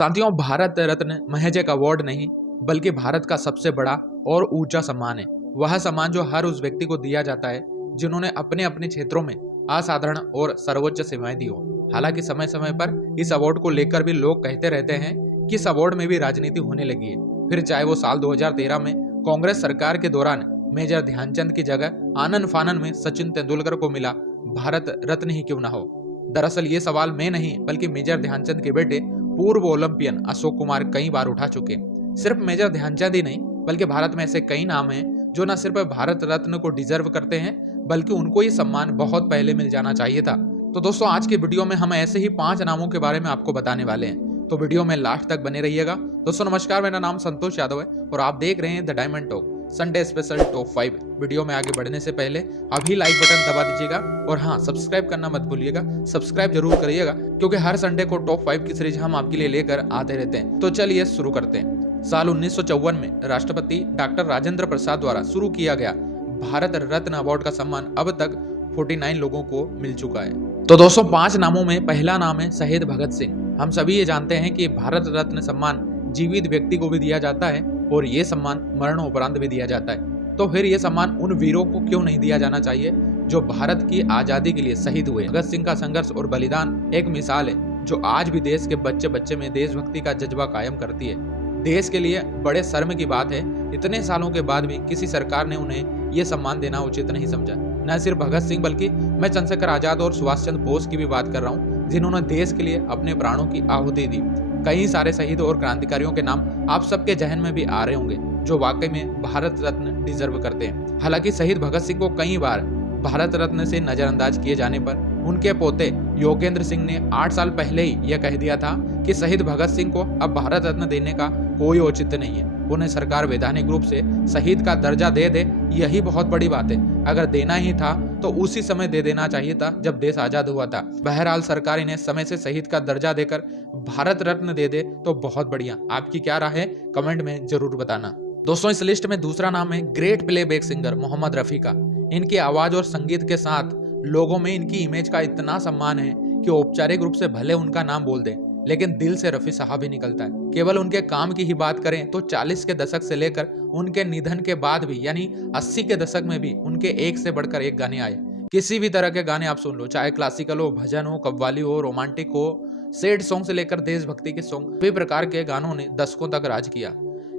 साथियों, भारत रत्न महज एक अवार्ड नहीं बल्कि भारत का सबसे बड़ा और ऊंचा सम्मान है। वह सम्मान जो हर उस व्यक्ति को दिया जाता है जिन्होंने अपने अपने क्षेत्रों में असाधारण और सर्वोच्च सेवाएं दी हो। हालांकि समय समय पर इस अवार्ड को लेकर भी लोग कहते रहते हैं कि इस अवार्ड में भी राजनीति होने लगी है। फिर चाहे वो साल 2013 में कांग्रेस सरकार के दौरान मेजर ध्यानचंद की जगह आनन फानन में सचिन तेंदुलकर को मिला भारत रत्न ही क्यों ना हो। दरअसल ये सवाल मैं नहीं बल्कि मेजर ध्यानचंद के बेटे पूर्व ओलंपियन अशोक कुमार कई बार उठा चुके। सिर्फ मेजर ध्यानचंद ही नहीं बल्कि भारत में ऐसे कई नाम हैं जो न सिर्फ भारत रत्न को डिजर्व करते हैं बल्कि उनको ये सम्मान बहुत पहले मिल जाना चाहिए था। तो दोस्तों, आज की वीडियो में हम ऐसे ही 5 नामों के बारे में आपको बताने वाले हैं, तो वीडियो में लास्ट तक बने रहिएगा। दोस्तों नमस्कार, मेरा नाम संतोष यादव है और आप देख रहे हैं the diamond talk Sunday special top 5। Video में आगे बढ़ने से पहले अभी लाइक बटन दबा दीजिएगा और हाँ, सब्सक्राइब करना मत भूलिएगा। सब्सक्राइब जरूर करिएगा क्योंकि हर संडे को टॉप 5 की सीरीज हम आपके लिए लेकर आते रहते हैं। तो चलिए शुरू करते हैं। साल 1954 में राष्ट्रपति डॉक्टर राजेंद्र प्रसाद द्वारा शुरू किया गया भारत रत्न अवार्ड का सम्मान अब तक 49 लोगों को मिल चुका है। तो दोस्तों, 5 नामों में पहला नाम है शहीद भगत सिंह। हम सभी ये जानते हैं कि भारत रत्न सम्मान जीवित व्यक्ति को भी दिया जाता है और ये सम्मान मरणोपरांत भी दिया जाता है। तो फिर ये सम्मान उन वीरों को क्यों नहीं दिया जाना चाहिए जो भारत की आजादी के लिए शहीद हुए। भगत सिंह का संघर्ष और बलिदान एक मिसाल है जो आज भी देश के बच्चे बच्चे में देशभक्ति का जज्बा कायम करती है। देश के लिए बड़े शर्म की बात है, इतने सालों के बाद भी किसी सरकार ने उन्हें ये सम्मान देना उचित नहीं समझा। न सिर्फ भगत सिंह बल्कि मैं चंद्रशेखर आजाद और सुभाष चंद्र बोस की भी बात कर रहा हूँ, जिन्होंने देश के लिए अपने प्राणों की आहुति दी। कई सारे शहीद और क्रांतिकारियों के नाम आप सबके जहन में भी आ रहे होंगे जो वाकई में भारत रत्न डिजर्व करते हैं। हालांकि शहीद भगत सिंह को कई बार भारत रत्न से नजरअंदाज किए जाने पर उनके पोते योगेंद्र सिंह ने 8 साल पहले ही यह कह दिया था कि शहीद भगत सिंह को अब भारत रत्न देने का कोई औचित्य नहीं है। उन्हें सरकार वैधानिक रूप से शहीद का दर्जा दे दे, यही बहुत बड़ी बात है। अगर देना ही था तो उसी समय दे देना चाहिए था जब देश आजाद हुआ था। बहरहाल सरकार इन्हें समय से शहीद का दर्जा देकर भारत रत्न दे दे तो बहुत बढ़िया। आपकी क्या राय है, कमेंट में जरूर बताना। दोस्तों, इस लिस्ट में दूसरा नाम है great playback singer Mohammad Rafi का। इनकी आवाज और संगीत के साथ लोगों में इनकी इमेज का इतना सम्मान है कि औपचारिक रूप से भले उनका नाम बोल दें लेकिन दिल से रफी साहब ही निकलता है। केवल उनके काम की ही बात करें तो 40 के दशक से लेकर उनके निधन के बाद भी यानी 80 के दशक में भी उनके एक से बढ़कर एक गाने आए। किसी भी तरह के गाने आप सुन लो, चाहे क्लासिकल हो, भजन हो, कव्वाली हो, रोमांटिक हो, सैड सॉन्ग से लेकर देशभक्ति के सॉन्ग, सभी प्रकार के गानों ने दशकों तक राज किया।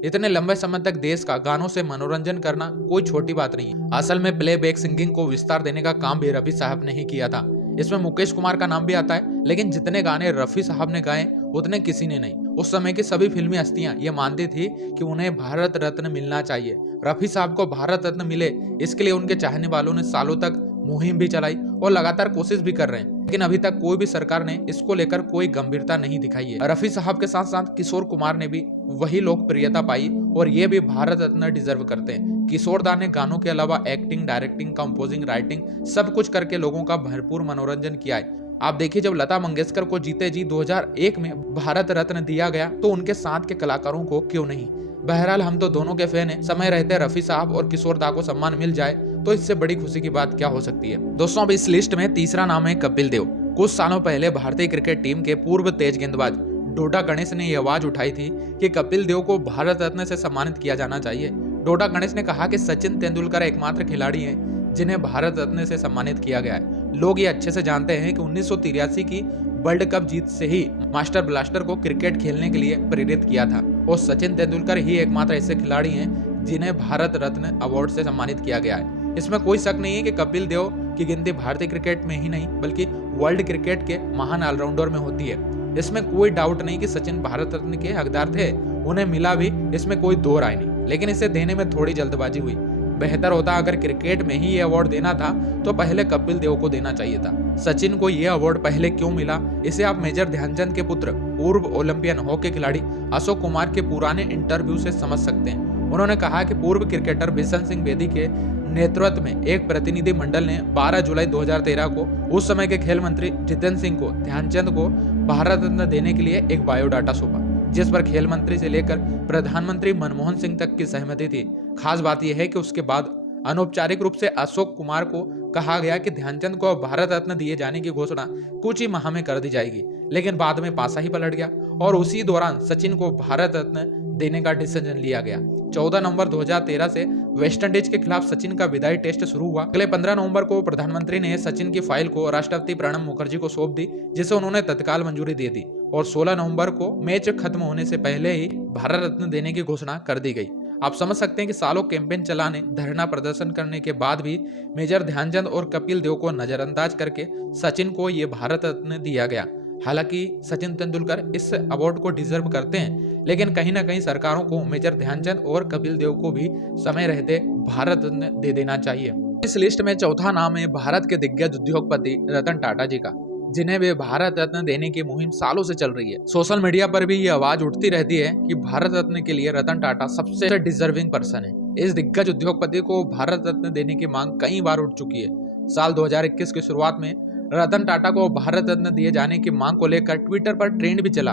इतने लंबे समय तक देश का गानों से मनोरंजन करना कोई छोटी बात नहीं है। असल में प्लेबैक सिंगिंग को विस्तार देने का काम भी रफी साहब ने ही किया था। इसमें मुकेश कुमार का नाम भी आता है, लेकिन जितने गाने रफी साहब ने गाए उतने किसी ने नहीं। उस समय की सभी फिल्मी हस्तियां ये मानती थी कि उन्हें भारत रत्न मिलना चाहिए। रफी साहब को भारत रत्न मिले, इसके लिए उनके चाहने वालों ने सालों तक मुहिम भी चलाई और लगातार कोशिश भी कर रहे हैं, लेकिन अभी तक कोई भी सरकार ने इसको लेकर कोई गंभीरता नहीं दिखाई है। रफी साहब के साथ साथ किशोर कुमार ने भी वही लोकप्रियता पाई और ये भी भारत रत्न डिजर्व करते हैं। किशोर दा ने गानों के अलावा एक्टिंग, डायरेक्टिंग, कंपोजिंग, राइटिंग सब कुछ करके लोगों का भरपूर मनोरंजन किया है। आप देखिए, जब लता मंगेशकर को जीते जी 2001 में भारत रत्न दिया गया तो उनके साथ के कलाकारों को क्यों नहीं। बहरहाल हम तो दोनों के फैन हैं। समय रहते रफी साहब और किशोर दा को सम्मान मिल जाए तो इससे बड़ी खुशी की बात क्या हो सकती है। दोस्तों, अब इस लिस्ट में तीसरा नाम है कपिल देव। कुछ सालों पहले भारतीय क्रिकेट टीम के पूर्व तेज गेंदबाज डोडा गणेश ने यह आवाज उठाई थी कि कपिल देव को भारत रत्न से सम्मानित किया जाना चाहिए। डोडा गणेश ने कहा कि सचिन तेंदुलकर एकमात्र खिलाड़ी हैं जिन्हें भारत रत्न से सम्मानित किया गया है। लोग ये अच्छे से जानते हैं कि 1983 की वर्ल्ड कप जीत से ही मास्टर ब्लास्टर को क्रिकेट खेलने के लिए प्रेरित किया था और सचिन तेंदुलकर ही एकमात्र ऐसे खिलाड़ी हैं जिन्हें भारत रत्न अवार्ड से सम्मानित किया गया है। इसमें कोई शक नहीं है कि कपिल देव की गिनती भारतीय क्रिकेट में ही नहीं बल्कि वर्ल्ड क्रिकेट के महान ऑलराउंडर में होती है। इसमें कोई डाउट नहीं कि सचिन भारत रत्न के हकदार थे, उन्हें मिला भी, इसमें कोई दो राय नहीं। लेकिन इसे देने में थोड़ी जल्दबाजी हुई। बेहतर होता अगर क्रिकेट में ही ये अवार्ड देना था तो पहले कपिल देव को देना चाहिए था। सचिन को ये अवार्ड पहले क्यों मिला, इसे आप मेजर ध्यानचंद के पुत्र पूर्व ओलंपियन हॉकी खिलाड़ी अशोक कुमार के पुराने इंटरव्यू से समझ सकते हैं। उन्होंने कहा कि पूर्व क्रिकेटर बिशन सिंह बेदी के नेतृत्व में एक प्रतिनिधि मंडल ने 12 जुलाई 2013 को उस समय के खेल मंत्री जितेंद्र सिंह को ध्यानचंद को भारत रत्न देने के लिए एक बायोडाटा सौंपा, जिस पर खेल मंत्री से लेकर प्रधानमंत्री मनमोहन सिंह तक की सहमति थी। खास बात यह है कि उसके बाद अनौपचारिक रूप से अशोक कुमार को कहा गया कि ध्यानचंद को भारत रत्न दिए जाने की घोषणा कुछ ही माह में कर दी जाएगी, लेकिन बाद में पासा ही पलट गया और उसी दौरान सचिन को भारत रत्न देने का डिसीजन लिया गया। 14 नवंबर 2013 से वेस्टइंडीज के खिलाफ सचिन का विदाई टेस्ट शुरू हुआ। अगले 15 नवंबर को प्रधानमंत्री ने सचिन की फाइल को राष्ट्रपति प्रणब मुखर्जी को सौंप दी, जिसे उन्होंने तत्काल मंजूरी दे दी और 16 नवंबर को मैच खत्म होने से पहले ही भारत रत्न देने की घोषणा कर दी गई। आप समझ सकते हैं कि सालों कैंपेन चलाने, धरना प्रदर्शन करने के बाद भी मेजर ध्यानचंद और कपिल देव को नजरअंदाज करके सचिन को ये भारत रत्न दिया गया। हालांकि सचिन तेंदुलकर इस अवार्ड को डिजर्व करते हैं, लेकिन कहीं ना कहीं सरकारों को मेजर ध्यानचंद और कपिल देव को भी समय रहते भारत रत्न दे देना चाहिए। इस लिस्ट में चौथा नाम है भारत के दिग्गज उद्योगपति रतन टाटा जी का, जिन्हें भी भारत रत्न देने की मुहिम सालों से चल रही है। सोशल मीडिया पर भी ये आवाज उठती रहती है कि भारत रत्न के लिए रतन टाटा सबसे डिजर्विंग पर्सन है। इस दिग्गज उद्योगपति को भारत रत्न देने की मांग कई बार उठ चुकी है। साल 2021 की शुरुआत में रतन टाटा को भारत रत्न दिए जाने की मांग को लेकर ट्विटर पर ट्रेंड भी चला।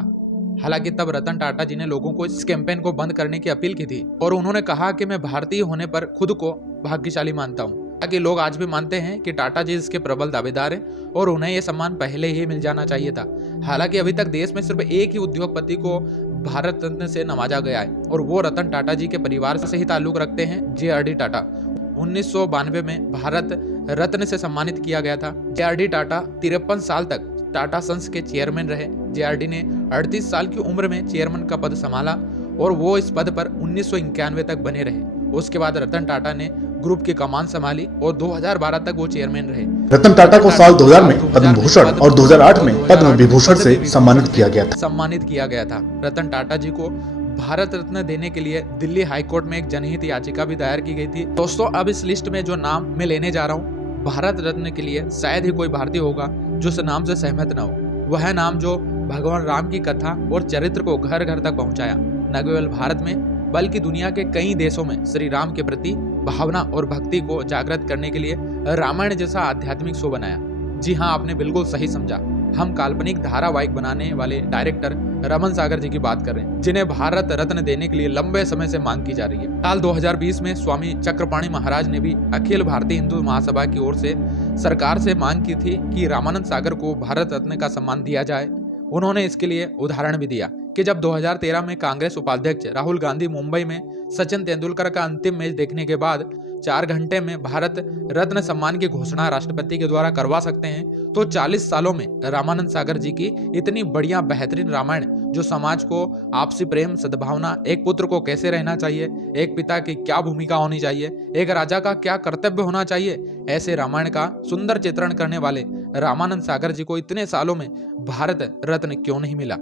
हालांकि तब रतन टाटा जी ने लोगों को इस कैंपेन को बंद करने की अपील की थी और उन्होंने कहा कि मैं भारतीय होने पर खुद को भाग्यशाली मानता हूँ। हालांकि लोग आज भी मानते हैं कि टाटा जी इसके प्रबल दावेदार हैं और उन्हें यह सम्मान पहले ही मिल जाना चाहिए था। हालांकि अभी तक देश में सिर्फ एक ही उद्योगपति को भारत रत्न से नवाजा गया है और वो रतन टाटा जी के परिवार से ही ताल्लुक रखते हैं, JRD टाटा। 1992 में भारत रत्न से सम्मानित किया गया था। JRD टाटा 53 साल तक टाटा सन्स के चेयरमैन रहे। JRD ने 38 साल की उम्र में चेयरमैन का पद संभाला और वो इस पद पर 1991 तक बने रहे। उसके बाद रतन टाटा ने ग्रुप की कमान संभाली और 2012 तक वो चेयरमैन रहे। रतन टाटा को साल 2000 में पद्म भूषण और 2008 में पद्म विभूषण से सम्मानित किया गया था। रतन टाटा जी को भारत रत्न देने के लिए दिल्ली हाईकोर्ट में एक जनहित याचिका भी दायर की गई थी। दोस्तों, अब इस लिस्ट में जो नाम मैं लेने जा रहा हूँ भारत रत्न के लिए, शायद ही कोई भारतीय होगा जो इस नाम से सहमत न हो। वह नाम जो भगवान राम की कथा और चरित्र को घर घर तक पहुंचाया, न केवल भारत में बल्कि दुनिया के कई देशों में श्री राम के प्रति भावना और भक्ति को जागृत करने के लिए रामायण जैसा आध्यात्मिक शो बनाया। जी हाँ, आपने बिल्कुल सही समझा। हम काल्पनिक धारावाहिक बनाने वाले डायरेक्टर रमन सागर जी की बात कर रहे हैं, जिन्हें भारत रत्न देने के लिए लंबे समय से मांग की जा रही है। साल 2020 में स्वामी चक्रपाणी महाराज ने भी अखिल भारतीय हिंदू महासभा की ओर से सरकार से मांग की थी कि रामानंद सागर को भारत रत्न का सम्मान दिया जाए। उन्होंने इसके लिए उदाहरण भी दिया कि जब 2013 में कांग्रेस उपाध्यक्ष राहुल गांधी मुंबई में सचिन तेंदुलकर का अंतिम मैच देखने के बाद 4 घंटे में भारत रत्न सम्मान की घोषणा राष्ट्रपति के द्वारा करवा सकते हैं, तो 40 सालों में रामानंद सागर जी की इतनी बढ़िया बेहतरीन रामायण जो समाज को आपसी प्रेम, सद्भावना, एक पुत्र को कैसे रहना चाहिए, एक पिता की क्या भूमिका होनी चाहिए, एक राजा का क्या कर्तव्य होना चाहिए, ऐसे रामायण का सुंदर चित्रण करने वाले रामानंद सागर जी को इतने सालों में भारत रत्न क्यों नहीं मिला।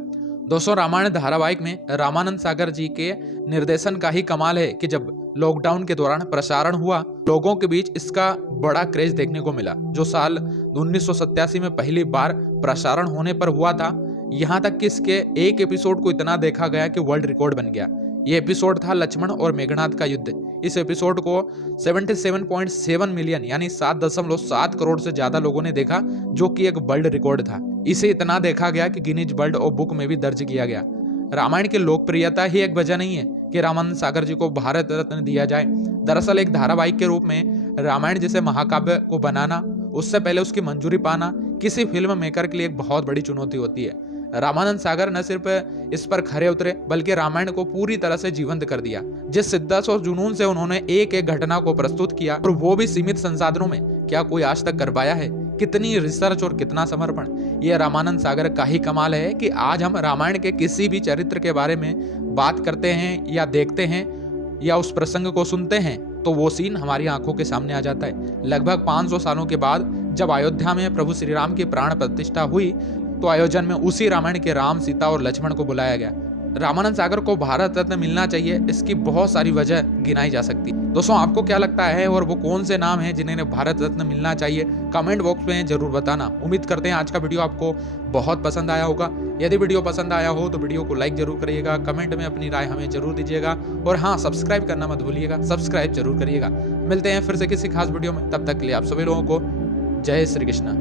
दोस्तों, रामायण धारावाहिक में रामानंद सागर जी के निर्देशन का ही कमाल है कि जब लॉकडाउन के दौरान प्रसारण हुआ, लोगों के बीच इसका बड़ा क्रेज देखने को मिला, जो साल 1987 में पहली बार प्रसारण होने पर हुआ था। यहाँ तक कि इसके एक एपिसोड को इतना देखा गया कि वर्ल्ड रिकॉर्ड बन गया। ये एपिसोड था लक्ष्मण और मेघनाथ का युद्ध। इस एपिसोड को 77.7 मिलियन यानी 7.7 करोड़ से ज्यादा लोगों ने देखा, जो कि एक वर्ल्ड रिकॉर्ड था। इसे इतना देखा गया कि गिनीज वर्ल्ड ऑफ बुक में भी दर्ज किया गया। रामायण की लोकप्रियता ही एक वजह नहीं है कि रामानंद सागर जी को भारत रत्न दिया जाए। दरअसल एक धारावाहिक के रूप में रामायण जैसे महाकाव्य को बनाना, उससे पहले उसकी मंजूरी पाना किसी फिल्म मेकर के लिए एक बहुत बड़ी चुनौती होती है। रामानंद सागर न सिर्फ इस पर खरे उतरे बल्कि रामायण को पूरी तरह से जीवंत कर दिया। जिस शिद्दत और जुनून से उन्होंने एक एक घटना को प्रस्तुत किया, और वो भी सीमित संसाधनों में, क्या कोई आज तक कर पाया है? कितनी रिसर्च और कितना समर्पण, ये रामानंद सागर का ही कमाल है कि आज हम रामायण के किसी भी चरित्र के बारे में बात करते हैं या देखते हैं या उस प्रसंग को सुनते हैं तो वो सीन हमारी आंखों के सामने आ जाता है। लगभग 500 सालों के बाद जब अयोध्या में प्रभु श्री राम की प्राण प्रतिष्ठा हुई तो आयोजन में उसी रामायण के राम, सीता और लक्ष्मण को बुलाया गया। रामानंद सागर को भारत रत्न मिलना चाहिए, इसकी बहुत सारी वजह गिनाई जा सकती है। दोस्तों, आपको क्या लगता है और वो कौन से नाम हैं जिन्हें भारत रत्न मिलना चाहिए? कमेंट बॉक्स में जरूर बताना। उम्मीद करते हैं आज का वीडियो आपको बहुत पसंद आया होगा। यदि वीडियो पसंद आया हो तो वीडियो को लाइक जरूर करिएगा, कमेंट में अपनी राय हमें जरूर दीजिएगा और हाँ, सब्सक्राइब करना मत भूलिएगा, सब्सक्राइब जरूर करिएगा। मिलते हैं फिर से किसी खास वीडियो में, तब तक के लिए आप सभी लोगों को जय श्री कृष्ण।